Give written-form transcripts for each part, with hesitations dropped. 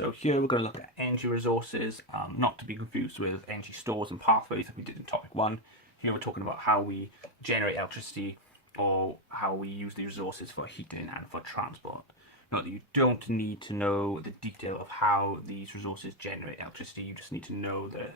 So here we're going to look at energy resources, not to be confused with energy stores and pathways that we did in topic 1. Here we're talking about how we generate electricity or how we use the resources for heating and for transport. Note that you don't need to know the detail of how these resources generate electricity, you just need to know the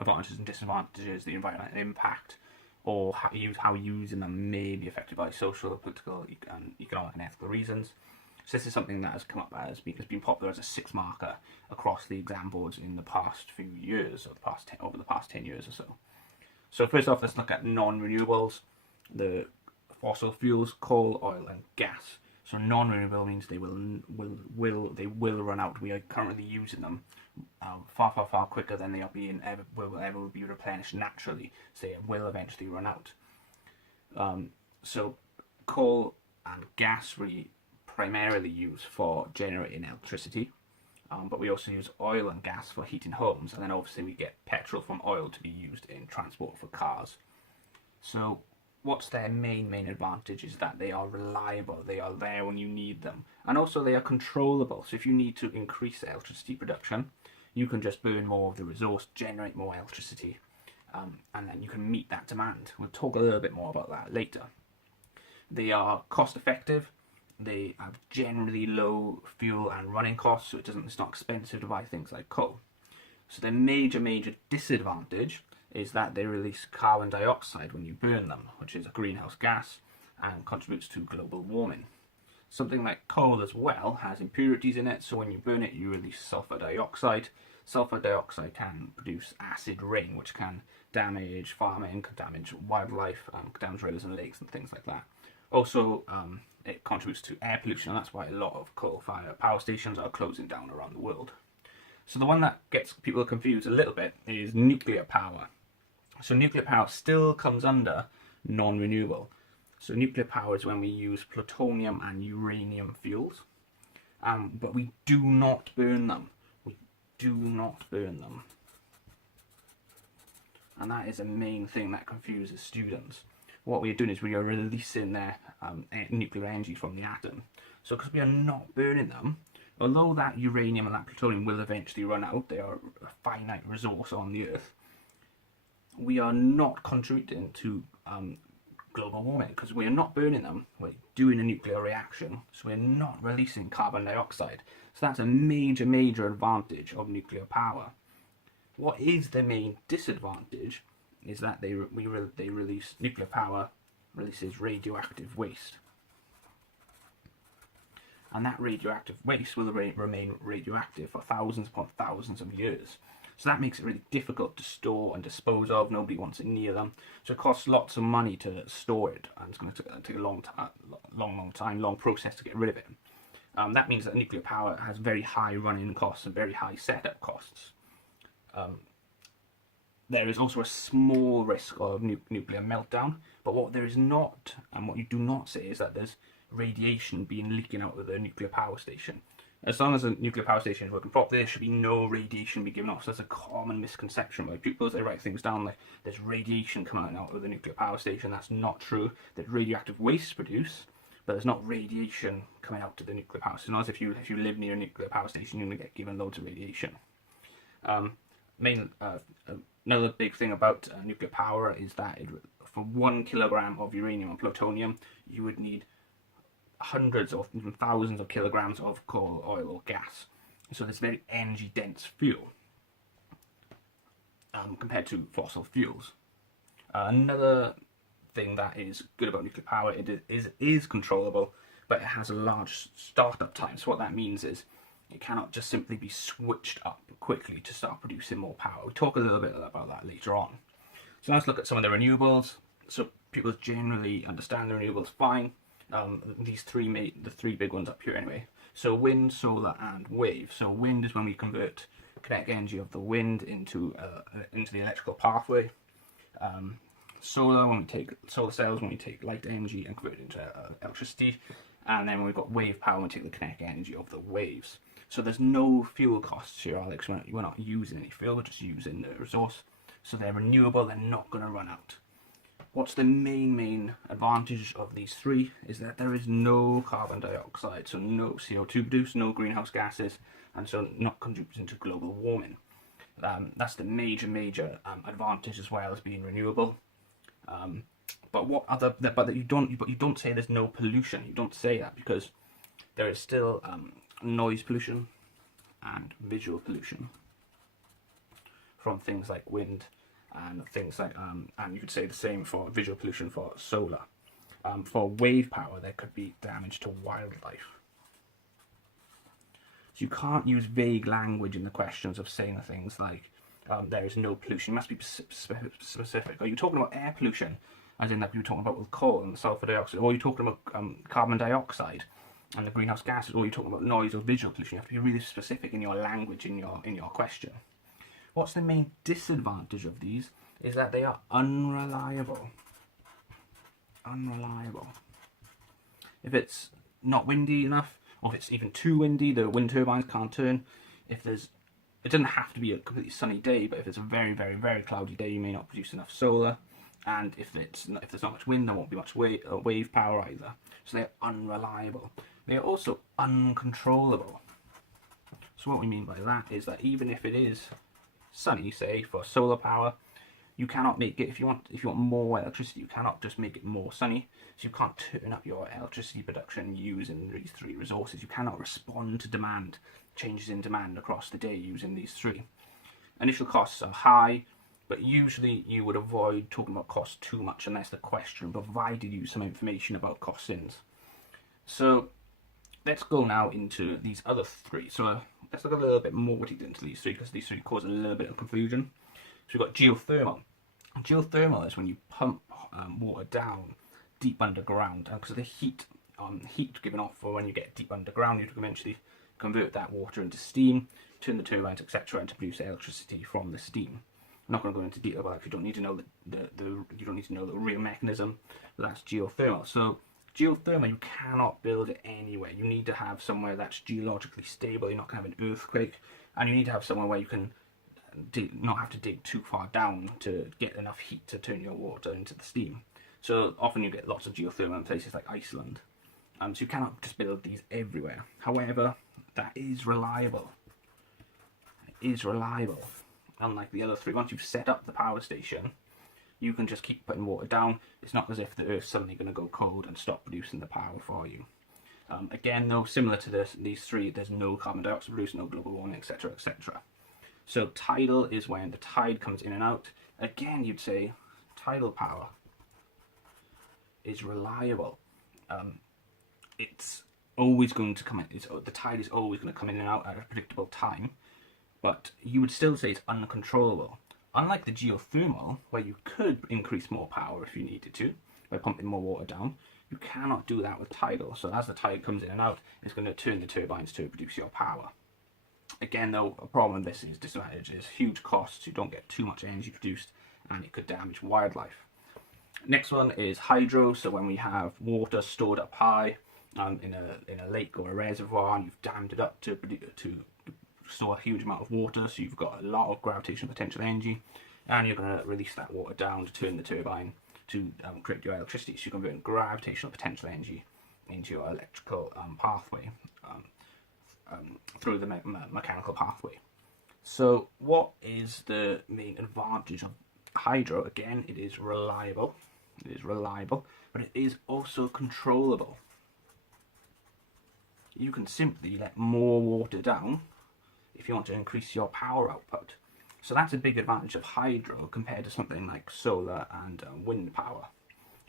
advantages and disadvantages, the environmental impact, or how using them may be affected by social, political, and economic and ethical reasons. So this is something that has come up as been popular as a 6 marker across the exam boards in the past few years, or over the past 10 years or so. So first off, let's look at non-renewables, the fossil fuels, coal, oil, and gas. So non-renewable means they will run out. We are currently using them far quicker than they are being will ever be replenished naturally. So it will eventually run out. So coal and gas we primarily use for generating electricity, but we also use oil and gas for heating homes, and then obviously we get petrol from oil to be used in transport for cars. So what's their main advantage is that they are reliable, they are there when you need them, and also they are controllable. So if you need to increase electricity production, you can just burn more of the resource, generate more electricity, and then you can meet that demand. We'll talk a little bit more about that later. They are cost effective, they have generally low fuel and running costs, so it's not expensive to buy things like coal. So their major disadvantage is that they release carbon dioxide when you burn them, which is a greenhouse gas and contributes to global warming. Something like coal as well has impurities in it, so when you burn it you release sulfur dioxide. Sulfur dioxide can produce acid rain, which can damage farming, can damage wildlife, can damage rivers and lakes and things like that. Also, it contributes to air pollution, and that's why a lot of coal-fired power stations are closing down around the world. So the one that gets people confused a little bit is nuclear power. So nuclear power still comes under non-renewable. So nuclear power is when we use plutonium and uranium fuels, but we do not burn them. We do not burn them. And that is a main thing that confuses students. What we are doing is we are releasing their nuclear energy from the atom. So because we are not burning them, although that uranium and that plutonium will eventually run out, they are a finite resource on the Earth, we are not contributing to global warming because we are not burning them, we're doing a nuclear reaction, so we're not releasing carbon dioxide. So that's a major advantage of nuclear power. What is the main disadvantage is that nuclear power releases radioactive waste. And that radioactive waste will remain radioactive for thousands upon thousands of years. So that makes it really difficult to store and dispose of. Nobody wants it near them. So it costs lots of money to store it, and it's going to take a long process to get rid of it. That means that nuclear power has very high running costs and very high setup costs. There is also a small risk of nuclear meltdown, but what there is not, and what you do not see, is that there's radiation leaking out of the nuclear power station. As long as a nuclear power station is working properly, there should be no radiation being given off. So that's a common misconception by pupils. They write things down like there's radiation coming out of the nuclear power station. That's not true. There's radioactive waste produced, but there's not radiation coming out to the nuclear power station. As if you live near a nuclear power station, you're going to get given loads of radiation. Another big thing about nuclear power is that for 1 kilogram of uranium and plutonium, you would need hundreds or even thousands of kilograms of coal, oil, or gas. So it's very energy dense fuel compared to fossil fuels. Another thing that is good about nuclear power is controllable, but it has a large startup time. So what that means is it cannot just simply be switched up quickly to start producing more power. We'll talk a little bit about that later on. So let's look at some of the renewables. So people generally understand the renewables fine. The three big ones up here anyway. So wind, solar, and wave. So wind is when we convert kinetic energy of the wind into the electrical pathway. Solar cells when we take light energy and convert it into electricity. And then we've got wave power when we take the kinetic energy of the waves. So there's no fuel costs here, Alex. We're not using any fuel, we're just using the resource. So they're renewable, they're not going to run out. What's the main advantage of these three is that there is no carbon dioxide, so no CO2 produced, no greenhouse gases, and so not contributing to global warming. That's the major advantage, as well as being renewable. But you don't say there's no pollution. You don't say that, because there is still noise pollution and visual pollution from things like wind and things like and you could say the same for visual pollution for solar. For wave power, there could be damage to wildlife. So you can't use vague language in the questions of saying things like there is no pollution. You must be specific. Are you talking about air pollution, as in that you were talking about with coal and sulfur dioxide, or are you talking about carbon dioxide and the greenhouse gases, or are you talking about noise or visual pollution? You have to be really specific in your language in your question. What's the main disadvantage of these is that they are unreliable. Unreliable. If it's not windy enough, or if it's even too windy, the wind turbines can't turn. It doesn't have to be a completely sunny day, but if it's a very cloudy day, you may not produce enough solar. And if there's not much wind, there won't be much wave power either. So they're unreliable. They are also uncontrollable. So what we mean by that is that even if it is sunny, say for solar power, you cannot make it, if you want more electricity, you cannot just make it more sunny. So you can't turn up your electricity production using these three resources. You cannot respond to demand, changes in demand across the day using these three. Initial costs are high, but usually you would avoid talking about costs too much unless the question provided you some information about costings. So let's go now into these other three. So let's look a little bit more deep into these three, because these three cause a little bit of confusion. So we've got geothermal. Geothermal is when you pump water down deep underground, because of the heat given off for when you get deep underground, you can eventually convert that water into steam, turn the turbines, etc., and to produce electricity from the steam. I'm not going to go into detail about that, because you don't need to know the real mechanism, but that's geothermal. So geothermal, you cannot build it anywhere. You need to have somewhere that's geologically stable. You're not going to have an earthquake, and you need to have somewhere where you can not have to dig too far down to get enough heat to turn your water into the steam. So often you get lots of geothermal in places like Iceland. So you cannot just build these everywhere. However, that is reliable. It is reliable. Unlike the other three, once you've set up the power station, you can just keep putting water down. It's not as if the Earth's suddenly going to go cold and stop producing the power for you. Again, though, similar to these three, there's no carbon dioxide produced, no global warming, etc., etc. So tidal is when the tide comes in and out. Again, you'd say tidal power is reliable. It's always going to come in. The tide is always going to come in and out at a predictable time. But you would still say it's uncontrollable. Unlike the geothermal, where you could increase more power if you needed to, by pumping more water down, you cannot do that with tidal. So as the tide comes in and out, it's going to turn the turbines to produce your power. Again, though, a problem with this is disadvantage is huge costs. You don't get too much energy produced, and it could damage wildlife. Next one is hydro. So when we have water stored up high in a lake or a reservoir, and you've dammed it up to store a huge amount of water, so you've got a lot of gravitational potential energy, and you're going to release that water down to turn the turbine to create your electricity. So you convert gravitational potential energy into your electrical pathway through the mechanical pathway. So what is the main advantage of hydro? Again, it is reliable. It is reliable, but it is also controllable. You can simply let more water down if you want to increase your power output. So that's a big advantage of hydro compared to something like solar and wind power.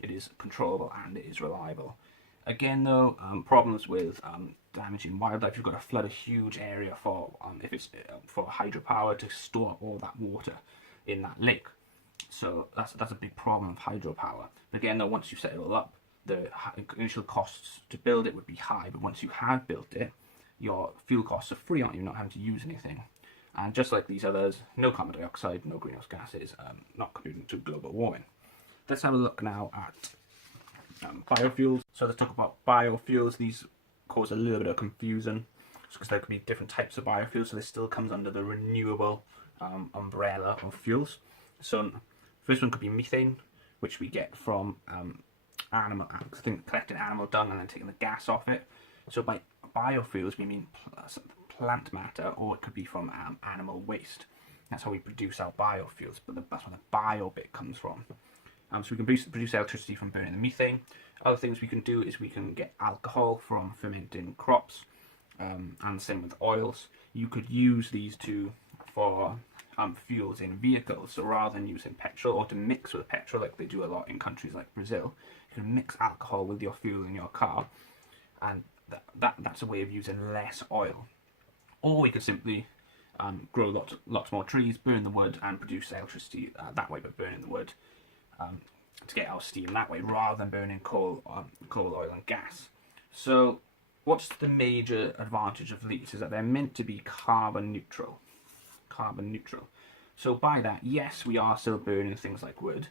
It is controllable and it is reliable. Again, though, problems with damaging wildlife. You've got to flood a huge area for if it's for hydropower to store all that water in that lake. So that's a big problem of hydropower. Again, though, once you set it all up, the initial costs to build it would be high, but once you have built it, your fuel costs are free, aren't you? Not having to use anything. And just like these others, no carbon dioxide, no greenhouse gases, not contributing to global warming. Let's have a look now at biofuels. So let's talk about biofuels. These cause a little bit of confusion because there could be different types of biofuels. So this still comes under the renewable umbrella of fuels. So first one could be methane, which we get from collecting animal dung and then taking the gas off it. So by biofuels we mean plant matter, or it could be from animal waste. That's how we produce our biofuels, but that's where the bio bit comes from. So we can produce electricity from burning the methane. Other things we can do is we can get alcohol from fermenting crops, and same with oils. You could use these for fuels in vehicles. So rather than using petrol or to mix with petrol like they do a lot in countries like Brazil, you can mix alcohol with your fuel in your car, and that's a way of using less oil. Or we could simply grow lots more trees, burn the wood, and produce electricity that way by burning the wood to get our steam that way, rather than burning coal, oil, and gas. So, what's the major advantage of these? Is that they're meant to be carbon neutral. So by that, yes, we are still burning things like wood,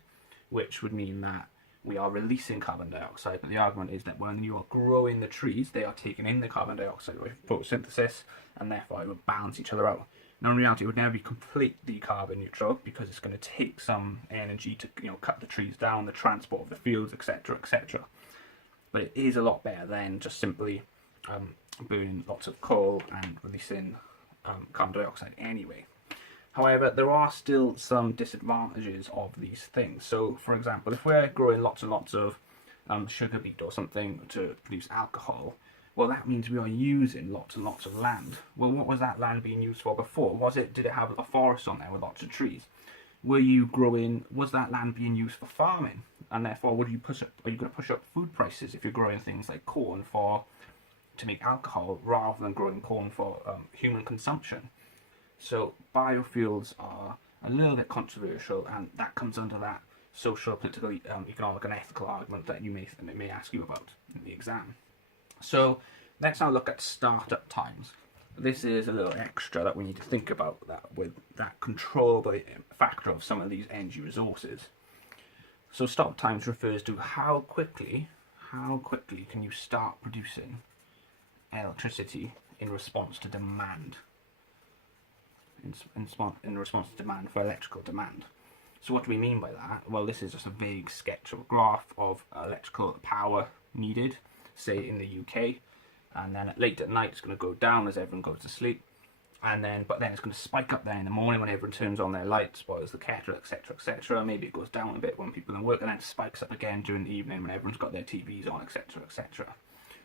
which would mean that we are releasing carbon dioxide, but the argument is that when you are growing the trees, they are taking in the carbon dioxide with photosynthesis, and therefore it would balance each other out. Now in reality, it would never be completely carbon neutral, because it's going to take some energy to cut the trees down, the transport of the fields, etc., etc. But it is a lot better than just simply burning lots of coal and releasing carbon dioxide anyway. However, there are still some disadvantages of these things. So, for example, if we're growing lots and lots of sugar beet or something to produce alcohol, well, that means we are using lots and lots of land. Well, what was that land being used for before? Did it have a forest on there with lots of trees? Was that land being used for farming? And therefore, are you going to push up food prices if you're growing things like corn to make alcohol, rather than growing corn for human consumption? So biofuels are a little bit controversial, and that comes under that social, political, economic, and ethical argument that it may ask you about in the exam. So let's now look at startup times. This is a little extra that we need to think about, that with that controllable factor of some of these energy resources. So startup times refers to how quickly can you start producing electricity in response to demand. In response to demand for electrical demand. So what do we mean by that? Well, this is just a vague sketch of a graph of electrical power needed, say in the UK, and then late at night it's going to go down as everyone goes to sleep, but then it's going to spike up there in the morning when everyone turns on their lights, boils the kettle, etc., etc. Maybe it goes down a bit when people are in work, and then it spikes up again during the evening when everyone's got their TVs on, etc., etc.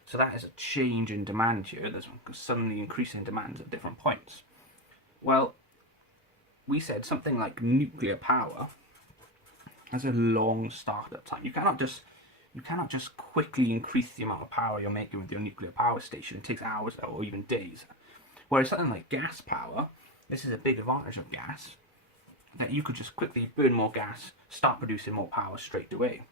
So that is a change in demand here. There's suddenly increasing demand at different points. Well, we said something like nuclear power has a long startup time. You cannot just quickly increase the amount of power you're making with your nuclear power station. It takes hours or even days. Whereas something like gas power, this is a big advantage of gas, that you could just quickly burn more gas, start producing more power straight away.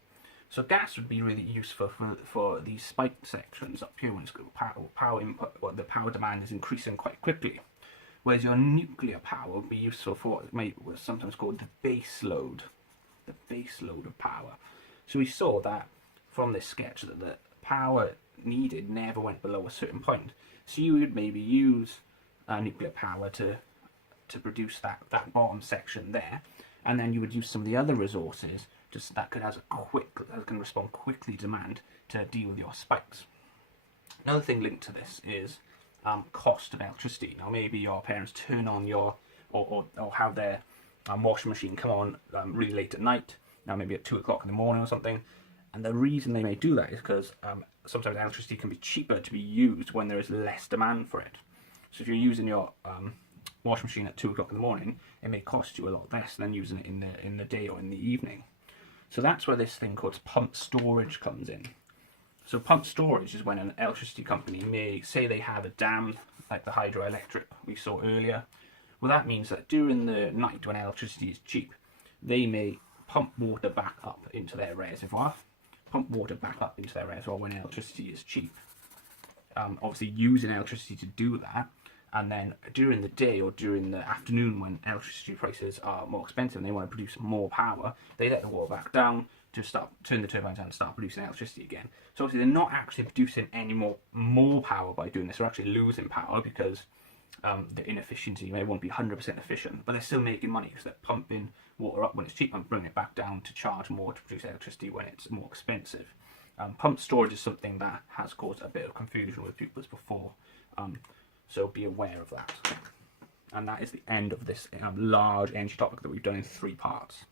So gas would be really useful for these spiked sections up here when it's got power input, the power demand is increasing quite quickly. Whereas your nuclear power would be useful for what was sometimes called the base load of power. So we saw that from this sketch that the power needed never went below a certain point. So you would maybe use nuclear power to produce that bottom section there, and then you would use some of the other resources that can respond quickly to demand to deal with your spikes. Another thing linked to this is cost of electricity. Now maybe your parents turn on or have their washing machine come on really late at night, now maybe at 2 o'clock in the morning or something, and the reason they may do that is because sometimes electricity can be cheaper to be used when there is less demand for it. So if you're using your washing machine at 2 o'clock in the morning, it may cost you a lot less than using it in the day or in the evening. So that's where this thing called pump storage comes in. So pump storage is when an electricity company may say they have a dam, like the hydroelectric we saw earlier. Well, that means that during the night when electricity is cheap, they may pump water back up into their reservoir. When electricity is cheap. Obviously using electricity to do that, and then during the day or during the afternoon when electricity prices are more expensive and they want to produce more power, they let the water back down to turn the turbines on and start producing electricity again. So obviously they're not actually producing any more power by doing this. They're actually losing power because the inefficiency may won't be 100% efficient, but they're still making money because they're pumping water up when it's cheap and bringing it back down to charge more to produce electricity when it's more expensive. Pump storage is something that has caused a bit of confusion with pupils before. So be aware of that. And that is the end of this large energy topic that we've done in 3 parts.